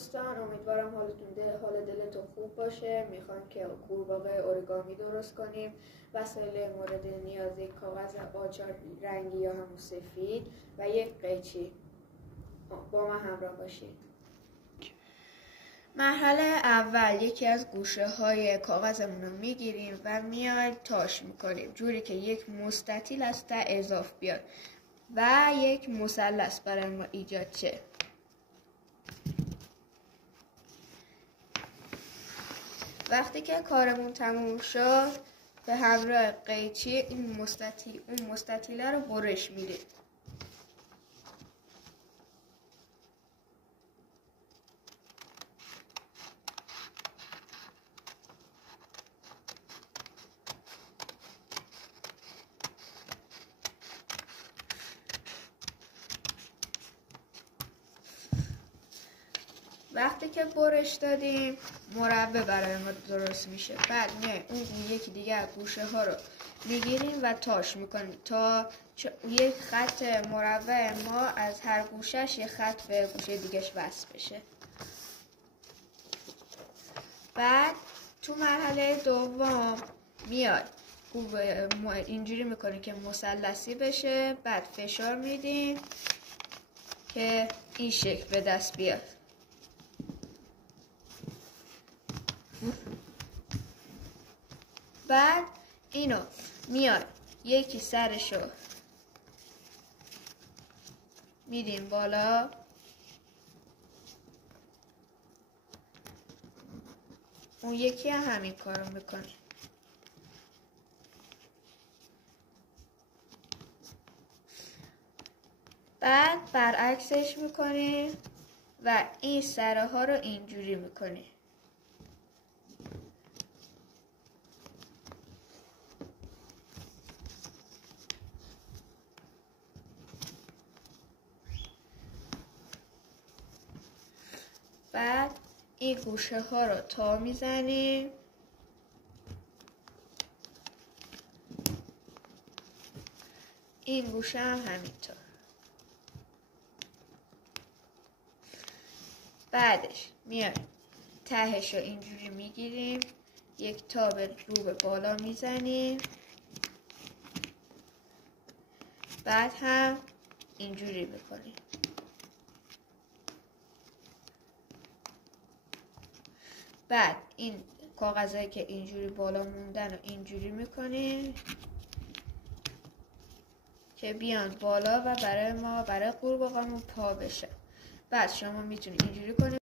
دوستان، امیدوارم حال دلتون خوب باشه. میخوایم که قورباغه اورگامی درست کنیم. وسایل مورد نیازی: کاغذ آجر رنگی یا همون سفید و یک قیچی. با من همراه باشید. مرحله اول یکی از گوشه های کاغذمون رو میگیریم و میایم تاش میکنیم جوری که یک مستطیل از ته اضافه بیاد و یک مثلث برای ما ایجاد شه. وقتی که کارمون تموم شد به همراه قیچی اون مستطیله رو برش میدیم. وقتی که برش دادیم مربع برای ما درست میشه. بعد میایم اون یکی دیگه از گوشه ها رو میگیریم و تاش میکنیم تا یک خط مربع ما از هر گوشش یک خط به گوشه دیگهش وصل بشه. بعد تو مرحله دوم میاد اینجوری میکنیم که مثلثی بشه. بعد فشار میدیم که این شکل به دست بیاد. بعد اینو میاد یکی سرشو میدیم بالا، اون یکی همین کارو میکنه. بعد برعکسش میکنیم و این سره ها رو اینجوری میکنیم. بعد این گوشه ها رو تا میزنیم این گوشه هم همینطور. بعدش میایم تهش رو اینجوری میگیریم، یک تاب رو به بالا میزنیم، بعد هم اینجوری میکنیم. بعد این کاغذهایی که اینجوری بالا موندن رو اینجوری میکنیم که بیان بالا و برای قورباغه‌مون پا بشه. بعد شما میتونید اینجوری کنید